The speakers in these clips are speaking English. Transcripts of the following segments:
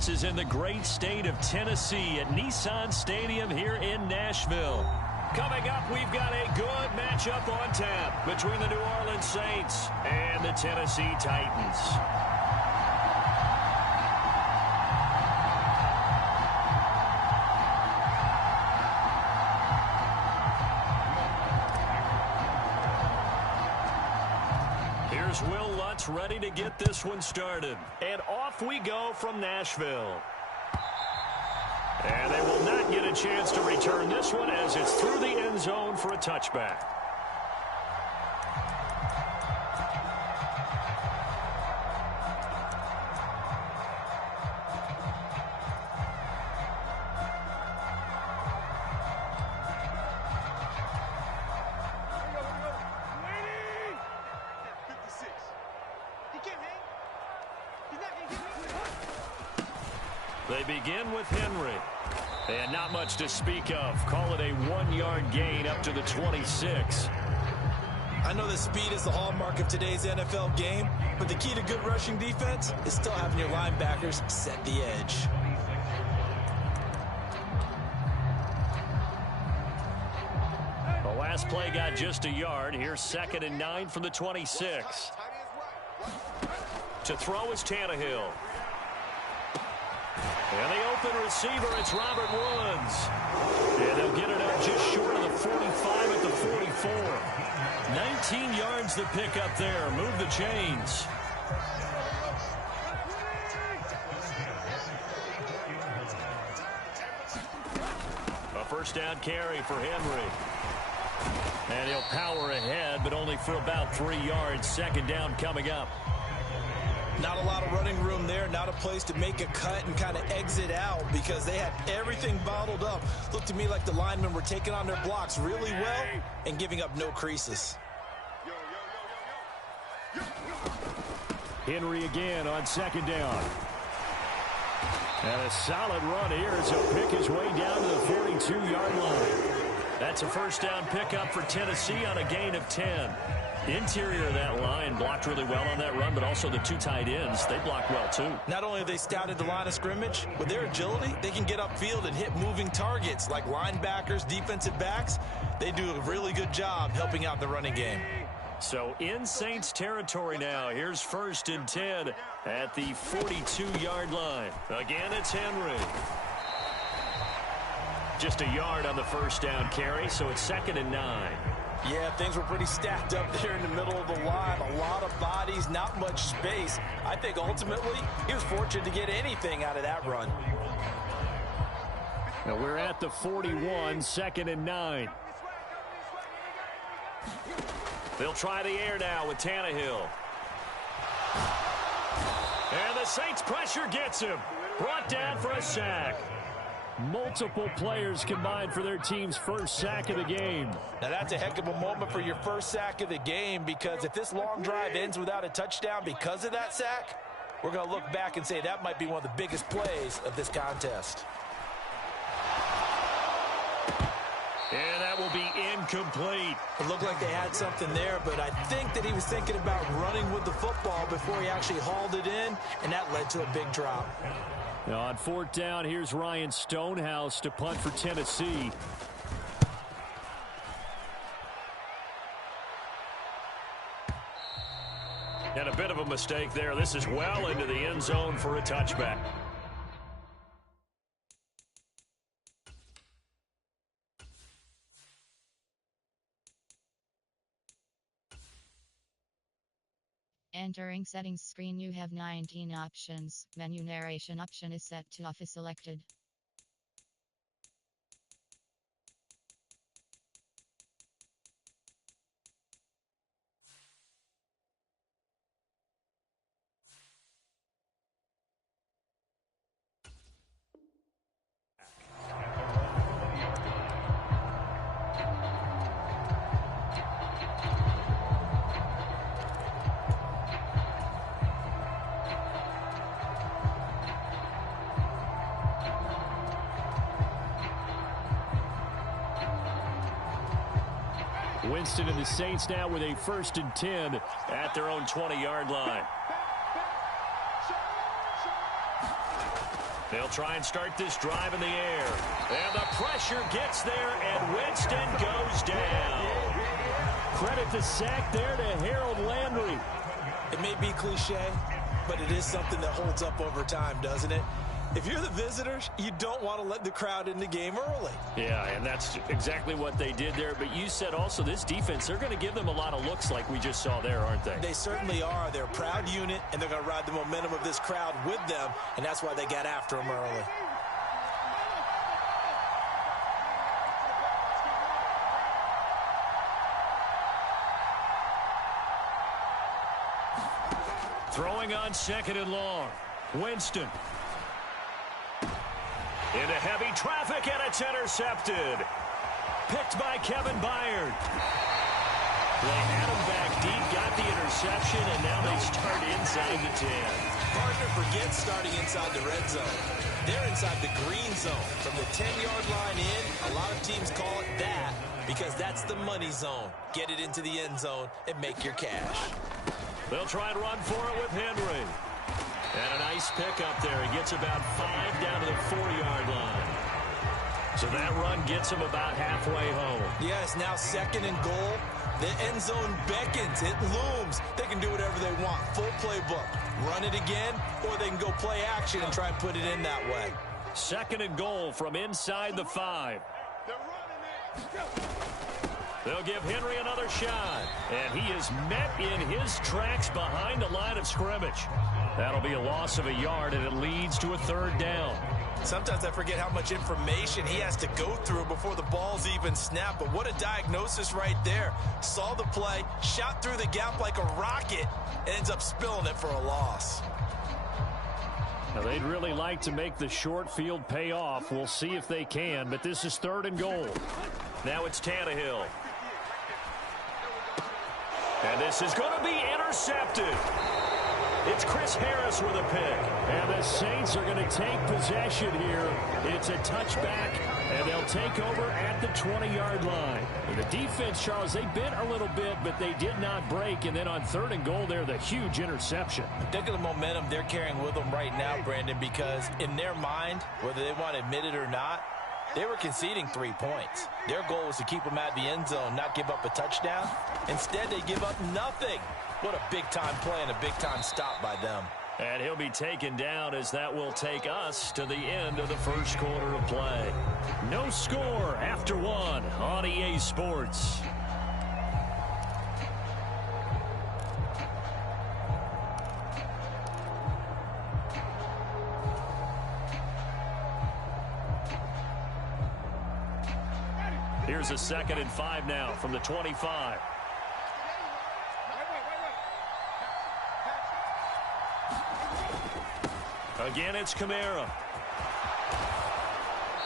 sports is in the great state of Tennessee at Nissan Stadium here in Nashville. Coming up, we've got a good matchup on tap between the New Orleans Saints and the Tennessee Titans. Here's Will Lutz ready to get this one started. And off we go from Nashville. And they will not get a chance to return this one as it's through the end zone for a touchback. They begin with Henry. And not much to speak of. Call it a 1-yard gain up to the 26. I know that speed is the hallmark of today's NFL game, but the key to good rushing defense is still having your linebackers set the edge. The last play got just a yard. Here's 2nd and 9 from the 26. To throw is Tannehill. And the open receiver, it's Robert Woods. And they'll get it up just short of the 45 at the 44. 19 yards to pick up there. Move the chains. A first down carry for Henry. And he'll power ahead, but only for about 3 yards. 2nd down coming up. Not a lot of running room there, not a place to make a cut and kind of exit out because they had everything bottled up. Looked to me like the linemen were taking on their blocks really well and giving up no creases. Henry again on 2nd down. And a solid run here as he'll pick his way down to the 42-yard line. That's a first down pickup for Tennessee on a gain of 10. Interior of that line blocked really well on that run, but also the 2 tight ends, they blocked well too. Not only have they scouted the line of scrimmage, with their agility, they can get upfield and hit moving targets like linebackers, defensive backs. They do a really good job helping out the running game. So in Saints territory now. Here's 1st and 10 at the 42-yard line. Again, it's Henry. Just a yard on the first down carry, so it's 2nd and 9. Yeah, things were pretty stacked up there in the middle of the line. A lot of bodies, not much space. I think ultimately he was fortunate to get anything out of that run. Now we're at the 41, 2nd and 9. They'll try the air now with Tannehill. And the Saints pressure gets him. Brought down for a sack. Multiple players combined for their team's first sack of the game. Now that's a heck of a moment for your first sack of the game, because if this long drive ends without a touchdown because of that sack, we're going to look back and say that might be one of the biggest plays of this contest. And that will be incomplete. It looked like they had something there, but I think that he was thinking about running with the football before he actually hauled it in, and that led to a big drop. Now on 4th down, here's Ryan Stonehouse to punt for Tennessee. And a bit of a mistake there. This is well into the end zone for a touchback. Entering settings screen, you have 19 options. Menu narration option is set to off is selected. Winston and the Saints now with a 1st and 10 at their own 20-yard line. They'll try and start this drive in the air. And the pressure gets there, and Winston goes down. Credit the sack there to Harold Landry. It may be cliche, but it is something that holds up over time, doesn't it? If you're the visitors, you don't want to let the crowd in the game early. Yeah, and that's exactly what they did there. But you said also this defense, they're going to give them a lot of looks like we just saw there, aren't they? They certainly are. They're a proud unit, and they're going to ride the momentum of this crowd with them, and that's why they got after them early. Throwing on second and long. Winston. Into heavy traffic, and it's intercepted. Picked by Kevin Byard. They had him back deep, got the interception, and now they start inside the 10. Partner forgets starting inside the red zone. They're inside the green zone. From the 10-yard line in, a lot of teams call it that because that's the money zone. Get it into the end zone and make your cash. They'll try and run for it with Henry. And a nice pick up there. He gets about 5 down to the 4-yard line. So that run gets him about halfway home. Yes, now second and goal. The end zone beckons. It looms. They can do whatever they want. Full playbook. Run it again, or they can go play action and try and put it in that way. Second and goal from inside the 5. They'll give Henry another shot. And he is met in his tracks behind the line of scrimmage. That'll be a loss of a yard, and it leads to a third down. Sometimes I forget how much information he has to go through before the ball's even snapped. But what a diagnosis right there. Saw the play, shot through the gap like a rocket, and ends up spilling it for a loss. Now, they'd really like to make the short field pay off. We'll see if they can, but this is third and goal. Now it's Tannehill. And this is going to be intercepted. It's Chris Harris with a pick. And the Saints are going to take possession here. It's a touchback, and they'll take over at the 20-yard line. And the defense, Charles, they bent a little bit, but they did not break. And then on third and goal there, the huge interception. Think of the momentum they're carrying with them right now, Brandon, because in their mind, whether they want to admit it or not, they were conceding 3 points. Their goal was to keep them out of the end zone, not give up a touchdown. Instead, they give up nothing. What a big-time play and a big-time stop by them. And he'll be taken down as that will take us to the end of the first quarter of play. No score after one on EA Sports. Here's a 2nd and 5 now from the 25. Again, it's Kamara.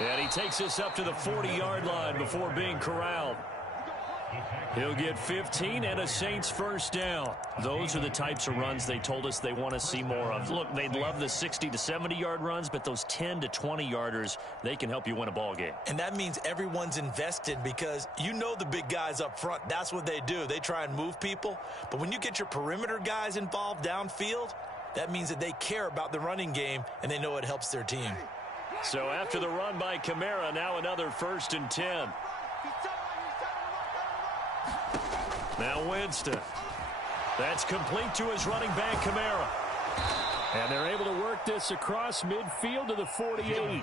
And he takes us up to the 40-yard line before being corralled. He'll get 15 and a Saints first down. Those are the types of runs they told us they want to see more of. Look, they'd love the 60 to 70-yard runs, but those 10 to 20-yarders, they can help you win a ball game. And that means everyone's invested because you know the big guys up front. That's what they do. They try and move people. But when you get your perimeter guys involved downfield, that means that they care about the running game and they know it helps their team. So after the run by Kamara, now another 1st and 10. Now Winston. That's complete to his running back, Kamara. And they're able to work this across midfield to the 48.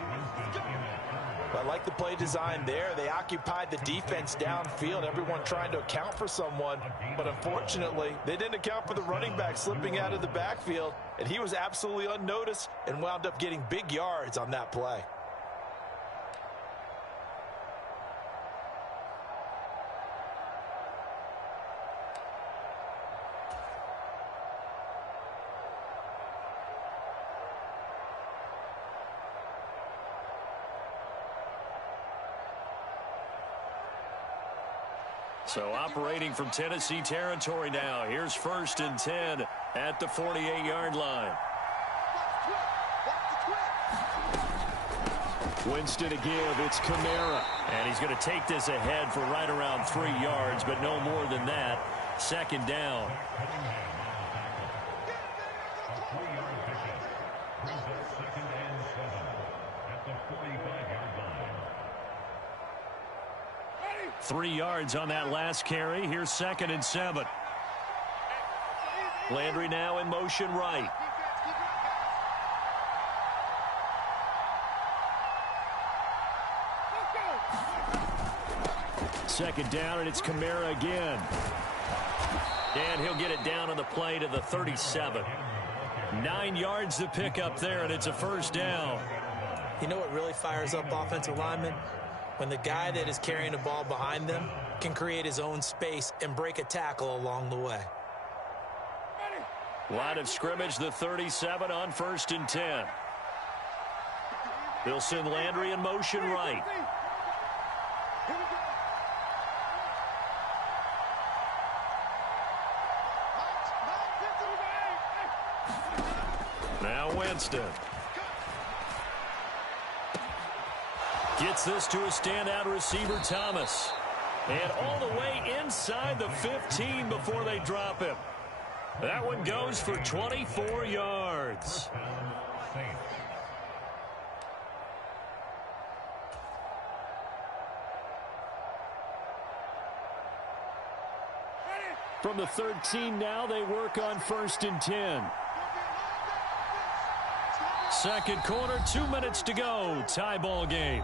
I like the play design there. They occupied the defense downfield, everyone trying to account for someone. But unfortunately, they didn't account for the running back slipping out of the backfield. And he was absolutely unnoticed and wound up getting big yards on that play. So operating from Tennessee territory now. Here's 1st and 10 at the 48-yard line. Winston to give. It's Kamara. And he's going to take this ahead for right around 3 yards, but no more than that. 2nd down. 3 yards on that last carry. Here's 2nd and 7. Landry now in motion right. Second down, and it's Kamara again. And he'll get it down on the play to the 37. 9 yards to pick up there, and it's a first down. You know what really fires up offensive linemen? When the guy that is carrying the ball behind them can create his own space and break a tackle along the way. Line of scrimmage, the 37 on 1st and 10. They'll send Landry in motion right. Now Winston. Gets this to a standout receiver, Thomas. And all the way inside the 15 before they drop him. That one goes for 24 yards. From the 13 now, they work on 1st and 10. Second quarter, 2 minutes to go. Tie ball game.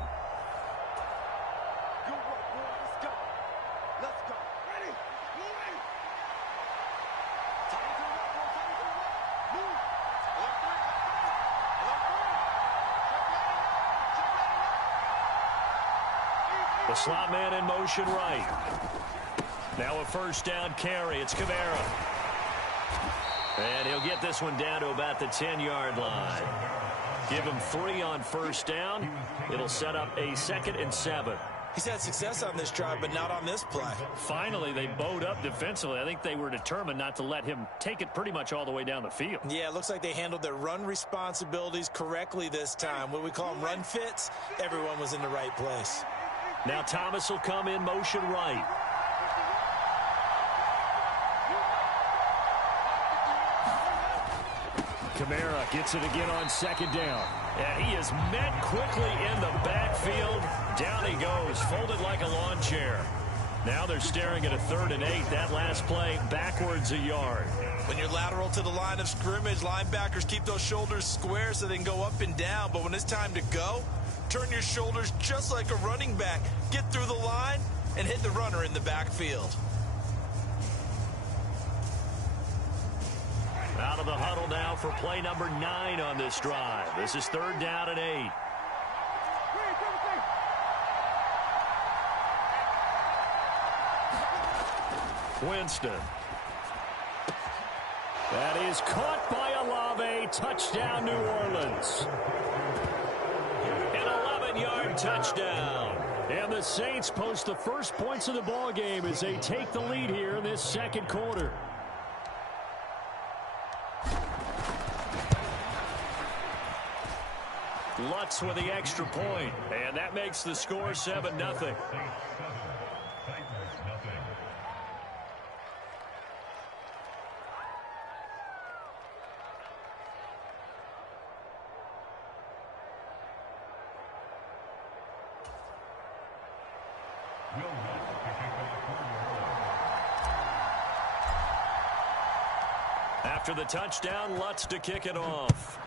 The slot man in motion right. Now a first down carry. It's Kamara. And he'll get this one down to about the 10-yard line. Give him 3 on first down. It'll set up a 2nd and 7. He's had success on this drive, but not on this play. Finally, they bowed up defensively. I think they were determined not to let him take it pretty much all the way down the field. Yeah, it looks like they handled their run responsibilities correctly this time. What we call them run fits, everyone was in the right place. Now Thomas will come in motion right. Kamara gets it again on 2nd down. And he is met quickly in the backfield. Down he goes, folded like a lawn chair. Now they're staring at a 3rd and 8. That last play, backwards a yard. When you're lateral to the line of scrimmage, linebackers keep those shoulders square so they can go up and down. But when it's time to go, turn your shoulders just like a running back. Get through the line and hit the runner in the backfield. Out of the huddle now for play number 9 on this drive. This is 3rd down and 8. Winston. That is caught by Olave. Touchdown, New Orleans. An 11-yard touchdown. And the Saints post the first points of the ball game as they take the lead here in this second quarter. Lutz with the extra point, and that makes the score 7-0. After the touchdown, Lutz to kick it off.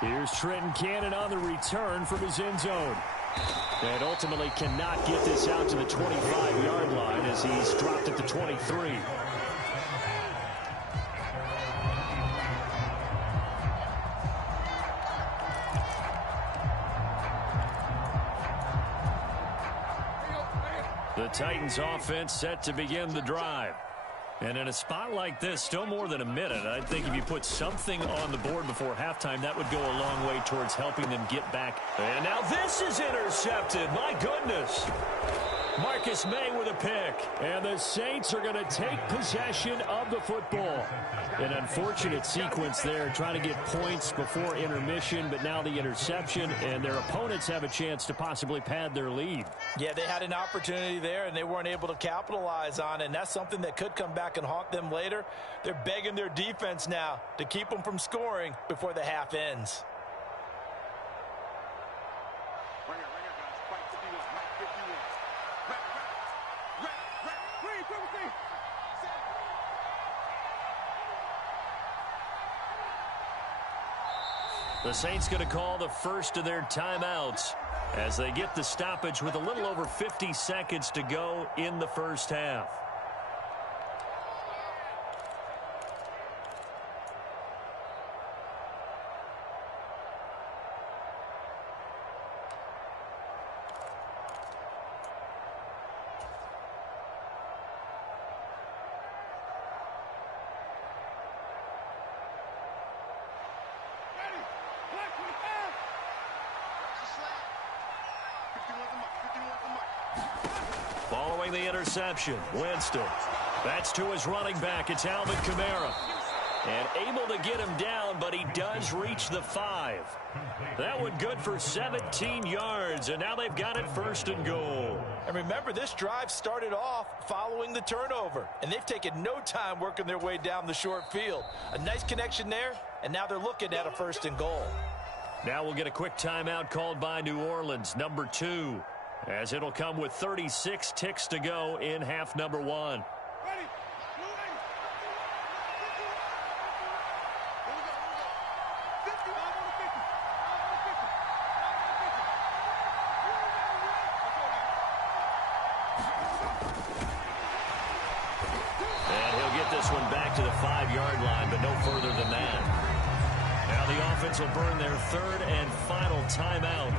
Here's Trenton Cannon on the return from his end zone. And ultimately cannot get this out to the 25-yard line as he's dropped at the 23. The Titans offense set to begin the drive. And in a spot like this, still more than a minute, I think if you put something on the board before halftime, that would go a long way towards helping them get back. And now this is intercepted. My goodness. Marcus May with a pick. And the Saints are going to take possession of the football. An unfortunate sequence there, trying to get points before intermission, but now the interception, and their opponents have a chance to possibly pad their lead. Yeah, they had an opportunity there, and they weren't able to capitalize on it, and that's something that could come back and haunt them later. They're begging their defense now to keep them from scoring before the half ends. The Saints going to call the first of their timeouts as they get the stoppage with a little over 50 seconds to go in the first half. Following the interception, Winston. That's to his running back. It's Alvin Kamara. And able to get him down, but he does reach the 5. That one good for 17 yards, and now they've got it first and goal. And remember, this drive started off following the turnover, and they've taken no time working their way down the short field. A nice connection there, and now they're looking at a first and goal. Now we'll get a quick timeout called by New Orleans, number 2, as it'll come with 36 ticks to go in half number 1. And he'll get this one back to the 5-yard line, but no further than that. Now the offense will burn their third and final timeout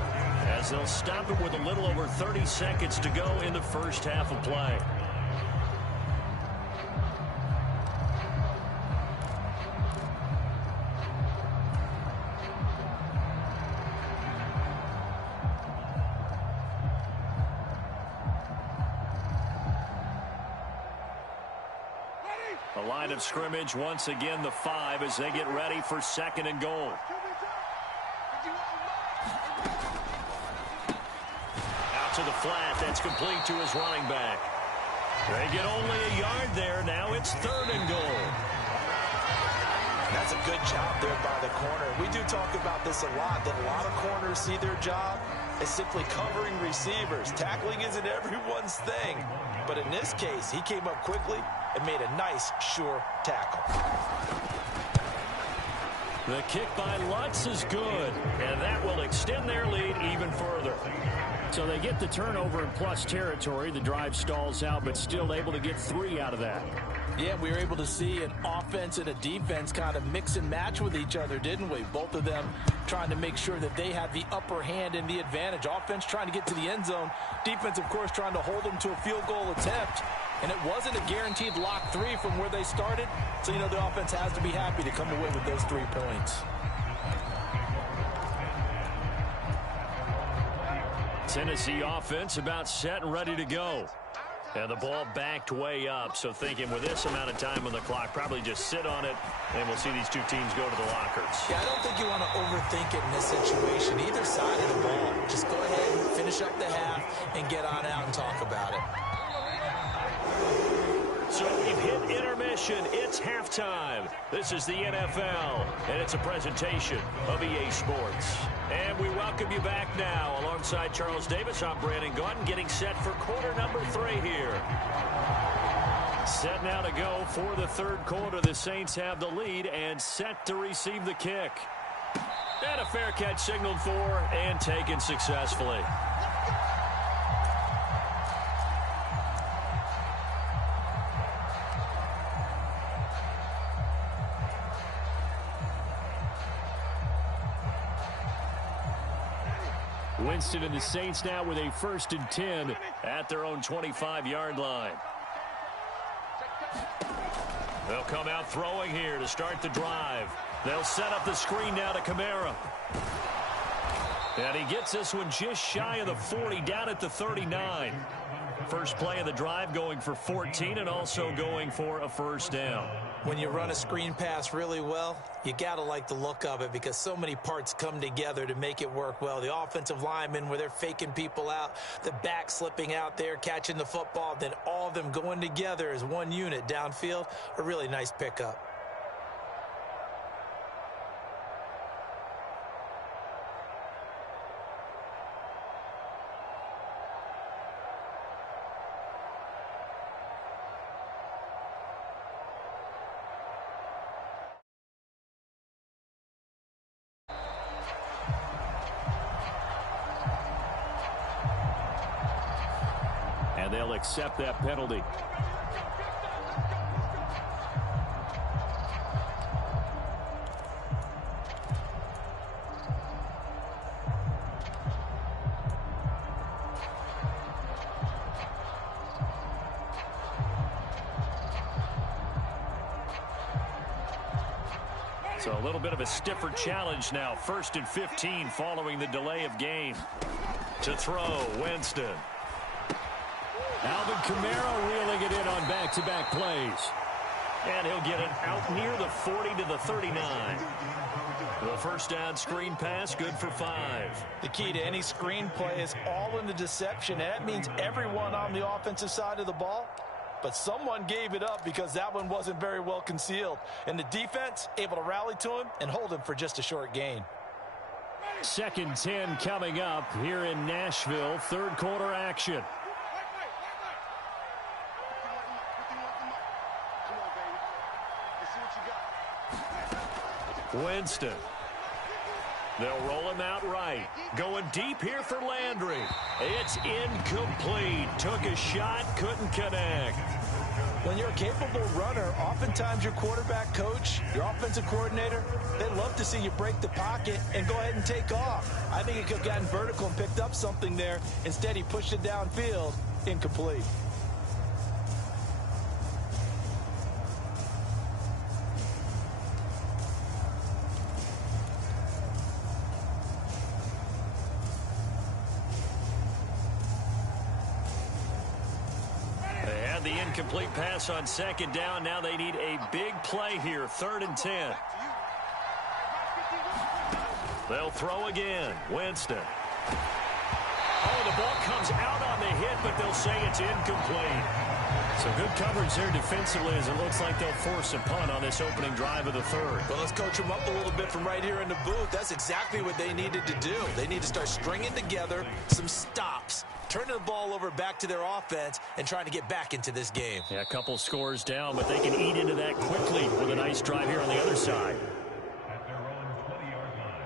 as they'll stop it with a little over 30 seconds to go in the first half of play. The line of scrimmage once again the 5 as they get ready for second and goal. Out to the flat. That's complete to his running back. They get only a yard there. Now it's third and goal. That's a good job there by the corner. We do talk about this a lot, that a lot of corners see their job as simply covering receivers. Tackling isn't everyone's thing. But in this case, he came up quickly and made a nice, sure tackle. The kick by Lutz is good, and that will extend their lead even further. So they get the turnover in plus territory. The drive stalls out, but still able to get 3 out of that. Yeah, we were able to see an offense and a defense kind of mix and match with each other, didn't we? Both of them trying to make sure that they had the upper hand and the advantage. Offense trying to get to the end zone. Defense, of course, trying to hold them to a field goal attempt. And it wasn't a guaranteed lock 3 from where they started. So, you know, the offense has to be happy to come away with those 3 points. Tennessee offense about set and ready to go. And the ball backed way up, so thinking with this amount of time on the clock, probably just sit on it, and we'll see these two teams go to the lockers. Yeah, I don't think you want to overthink it in this situation. Either side of the ball, just go ahead and finish up the half and get on out and talk about it. So we've hit intermission. It's halftime. This is the NFL, and it's a presentation of EA Sports. And we welcome you back now. Alongside Charles Davis, I'm Brandon Gaudin, getting set for quarter number 3 here. Set now to go for the third quarter. The Saints have the lead and set to receive the kick. And a fair catch signaled for and taken successfully. Winston and the Saints now with a 1st and 10 at their own 25-yard line. They'll come out throwing here to start the drive. They'll set up the screen now to Kamara. And he gets this one just shy of the 40, down at the 39. First play of the drive going for 14 and also going for a first down. When you run a screen pass really well, you got to like the look of it because so many parts come together to make it work well. The offensive linemen where they're faking people out, the back slipping out there, catching the football, then all of them going together as one unit downfield, a really nice pickup. they'll accept that penalty. So a little bit of a stiffer challenge now. 1st and 15 following the delay of game. To throw, Winston. Alvin Kamara reeling it in on back-to-back plays. And he'll get it out near the 40 to the 39. The first down screen pass, good for 5. The key to any screen play is all in the deception. And that means everyone on the offensive side of the ball. But someone gave it up because that one wasn't very well concealed. And the defense able to rally to him and hold him for just a short gain. 2nd and 10 coming up here in Nashville. Third quarter action. Winston. They'll roll him out right. Going deep here for Landry. It's incomplete. Took a shot, couldn't connect. When you're a capable runner, oftentimes your quarterback coach, your offensive coordinator, they love to see you break the pocket and go ahead and take off. I think he could have gotten vertical and picked up something there. Instead, he pushed it downfield. Incomplete. The incomplete pass on 2nd down. Now they need a big play here. 3rd and 10. They'll throw again. Winston. Oh, the ball comes out on the hit, but they'll say it's incomplete. So good coverage there defensively as it looks like they'll force a punt on this opening drive of the 3rd. Well, let's coach them up a little bit from right here in the booth. That's exactly what they needed to do. They need to start stringing together some stops, turning the ball over back to their offense, and trying to get back into this game. Yeah, a couple scores down, but they can eat into that quickly with a nice drive here on the other side. At their own 20-yard line.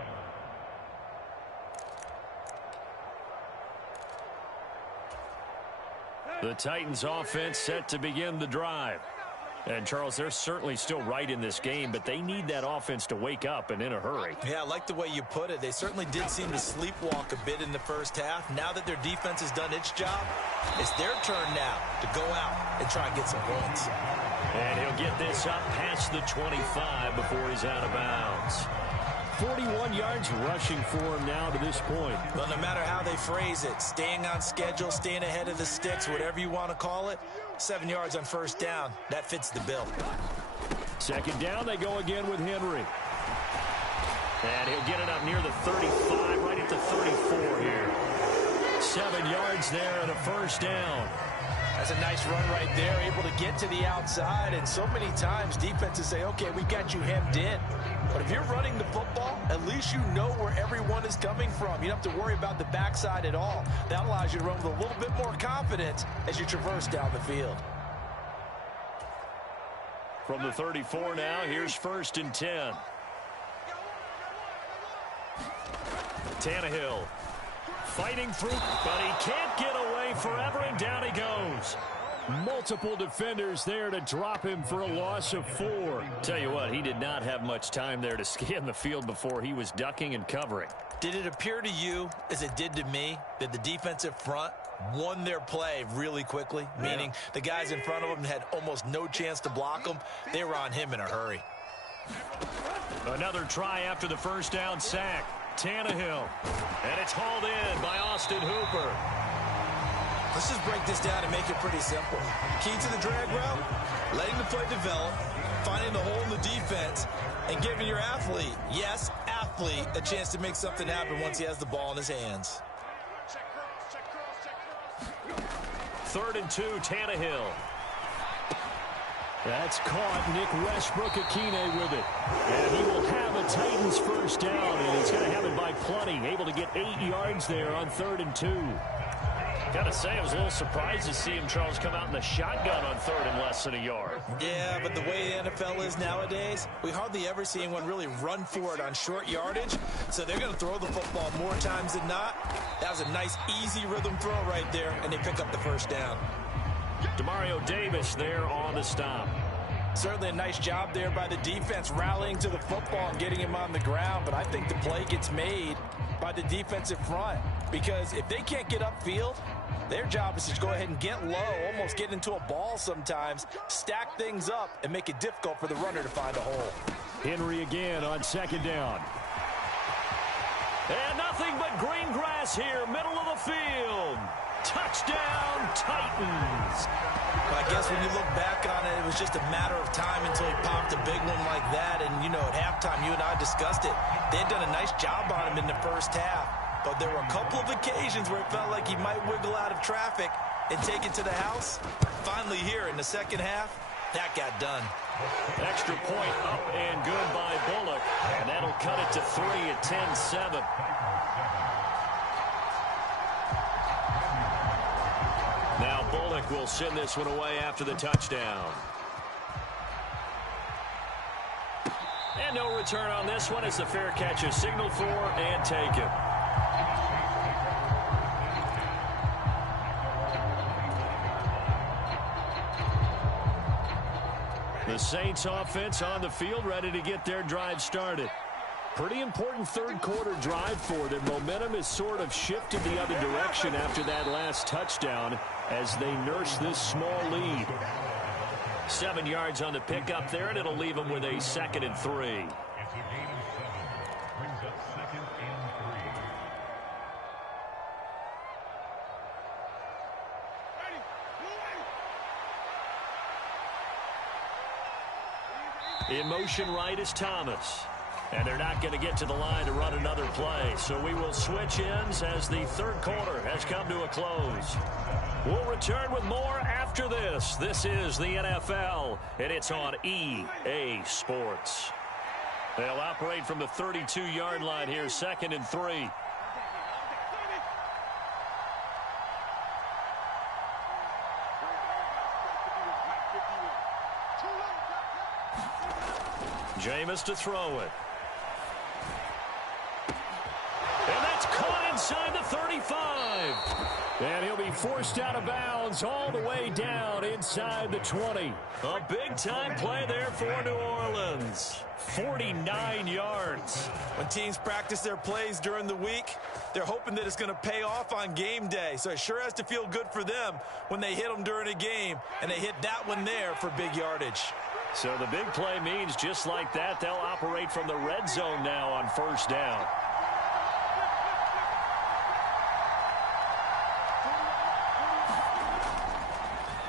The Titans offense set to begin the drive. And, Charles, they're certainly still right in this game, but they need that offense to wake up and in a hurry. Yeah, I like the way you put it. They certainly did seem to sleepwalk a bit in the first half. Now that their defense has done its job, it's their turn now to go out and try and get some points. And he'll get this up past the 25 before he's out of bounds. 41 yards rushing for him now to this point. Well, no matter how they phrase it, staying on schedule, staying ahead of the sticks, whatever you want to call it, 7 yards on first down. That fits the bill. 2nd down, they go again with Henry. And he'll get it up near the 35, right at the 34 here. 7 yards there and a first down. That's a nice run right there, able to get to the outside. And so many times defenses say, okay, we got you hemmed in. But if you're running the football, at least you know where everyone is coming from. You don't have to worry about the backside at all. That allows you to run with a little bit more confidence as you traverse down the field. From the 34 now, here's 1st and 10. Tannehill fighting through, but he can't get away forever, and down he goes. Multiple defenders there to drop him for a loss of 4. Tell you what, he did not have much time there to scan the field before he was ducking and covering. Did it appear to you, as it did to me, that the defensive front won their play really quickly? Yeah. Meaning the guys in front of them had almost no chance to block them. They were on him in a hurry. Another try after the first down sack. Tannehill. And it's hauled in by Austin Hooper. Let's just break this down and make it pretty simple. Key to the drag route, letting the play develop, finding the hole in the defense, and giving your athlete, yes, athlete, a chance to make something happen once he has the ball in his hands. 3rd and 2, Tannehill. That's caught. Nick Westbrook-Akine with it. And he will have a Titans first down, and he's going to have it by plenty. Able to get 8 yards there on 3rd and 2. Got to say, I was a little surprised to see him, Charles, come out in the shotgun on 3rd and less than a yard. Yeah, but the way the NFL is nowadays, we hardly ever see anyone really run for it on short yardage. So they're going to throw the football more times than not. That was a nice, easy rhythm throw right there, and they pick up the first down. Demario Davis there on the stop. Certainly a nice job there by the defense, rallying to the football and getting him on the ground. But I think the play gets made by the defensive front, because if they can't get upfield, their job is to go ahead and get low, almost get into a ball sometimes, stack things up, and make it difficult for the runner to find a hole. Henry again on second down. And nothing but green grass here, middle of the field. Touchdown, Titans. I guess when you look back on it, it was just a matter of time until he popped a big one like that. And, you know, at halftime, you and I discussed it. They had done a nice job on him in the first half. But there were a couple of occasions where it felt like he might wiggle out of traffic and take it to the house. Finally here in the second half, that got done. Extra point up and good by Bullock. And that'll cut it to 3 at 10-7. Now Bullock will send this one away after the touchdown. And no return on this one as the fair catch is signaled for and taken. The Saints offense on the field, ready to get their drive started. Pretty important third quarter drive for them. Momentum has sort of shifted the other direction after that last touchdown as they nurse this small lead. 7 yards on the pickup there, and it'll leave them with a 2nd and 3. It's a gain of 7. Brings up 2nd and 3. In motion right is Thomas. And they're not going to get to the line to run another play. So we will switch ends as the third quarter has come to a close. We'll return with more after this. This is the NFL, and it's on EA Sports. They'll operate from the 32-yard line here, 2nd and 3. Jameis to throw it. And that's caught inside the 35. And he'll be forced out of bounds all the way down inside the 20. A big-time play there for New Orleans. 49 yards. When teams practice their plays during the week, they're hoping that it's going to pay off on game day. So it sure has to feel good for them when they hit them during a game, and they hit that one there for big yardage. So the big play means just like that, they'll operate from the red zone now on first down.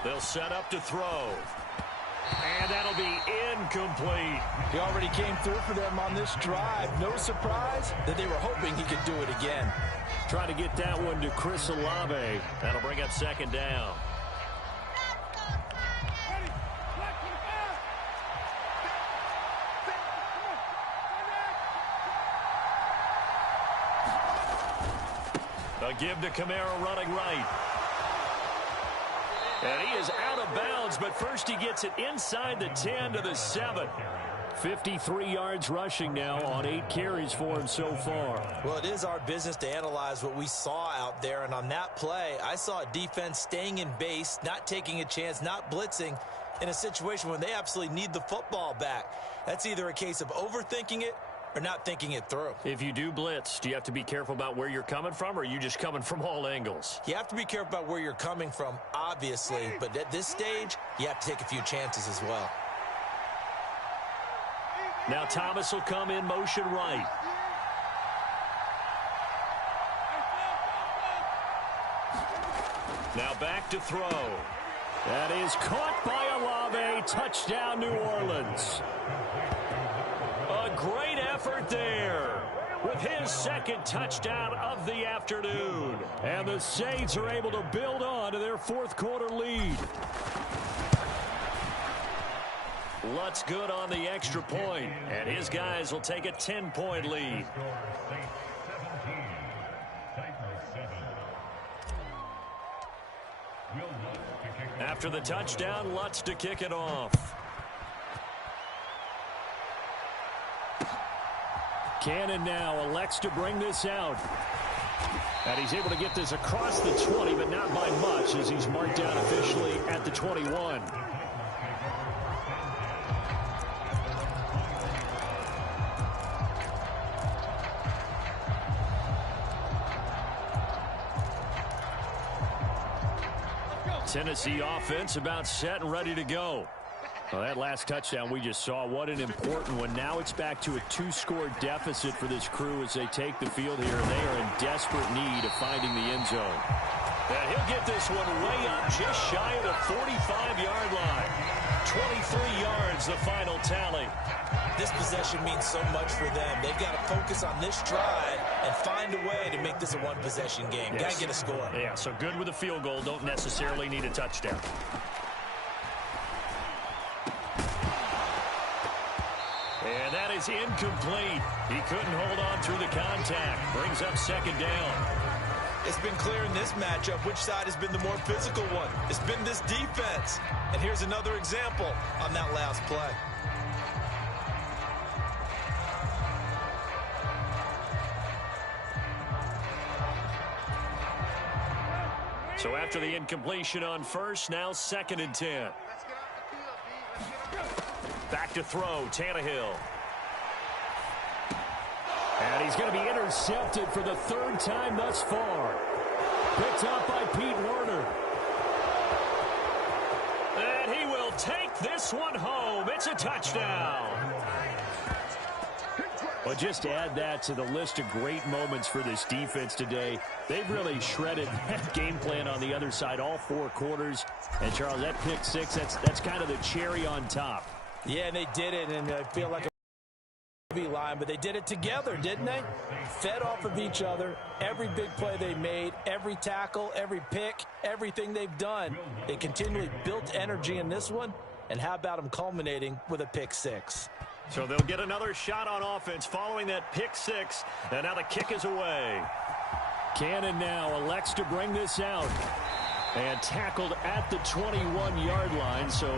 They'll set up to throw. And that'll be incomplete. He already came through for them on this drive. No surprise that they were hoping he could do it again. Try to get that one to Chris Olave. That'll bring up 2nd down. A give to Kamara running right. And he is out of bounds, but first he gets it inside the 10 to the 7. 53 yards rushing now on 8 carries for him so far. Well, it is our business to analyze what we saw out there, and on that play, I saw a defense staying in base, not taking a chance, not blitzing in a situation when they absolutely need the football back. That's either a case of overthinking it or not thinking it through. If you do blitz, do you have to be careful about where you're coming from, or are you just coming from all angles? You have to be careful about where you're coming from, obviously, but at this stage, you have to take a few chances as well. Now Thomas will come in motion right. Now back to throw. That is caught by Olave. Touchdown, New Orleans. A great effort there with his 2nd touchdown of the afternoon. And the Saints are able to build on to their 4th quarter lead. Lutz good on the extra point, and his guys will take a 10-point lead. After the touchdown, Lutz to kick it off. Cannon now elects to bring this out. And he's able to get this across the 20, but not by much, as he's marked down officially at the 21. Tennessee offense about set and ready to go. Well, that last touchdown we just saw, what an important one. Now it's back to a 2-score deficit for this crew as they take the field here, and they are in desperate need of finding the end zone. And he'll get this one way up just shy of the 45-yard line. 23 yards, the final tally. This possession means so much for them. They've got to focus on this drive and find a way to make this a one-possession game. Yes. Got to get a score. Yeah, so good with a field goal. Don't necessarily need a touchdown. And that is incomplete. He couldn't hold on through the contact. Brings up second down. It's been clear in this matchup which side has been the more physical one. It's been this defense. And here's another example on that last play. So after the incompletion on first, now 2nd and 10. Back to throw, Tannehill. And he's going to be intercepted for the 3rd time thus far. Picked up by Pete Werner. And he will take this one home. It's a touchdown. Well, just to add that to the list of great moments for this defense today. They've really shredded that game plan on the other side all 4 quarters. And, Charles, that pick 6, that's kind of the cherry on top. Yeah, and they did it, and I feel like a line, but they did it together, didn't they? Fed off of each other. Every big play they made, every tackle, every pick, everything they've done. They continually built energy in this one, and how about them culminating with a pick 6? So they'll get another shot on offense following that pick 6, and now the kick is away. Cannon now elects to bring this out, and tackled at the 21-yard line, so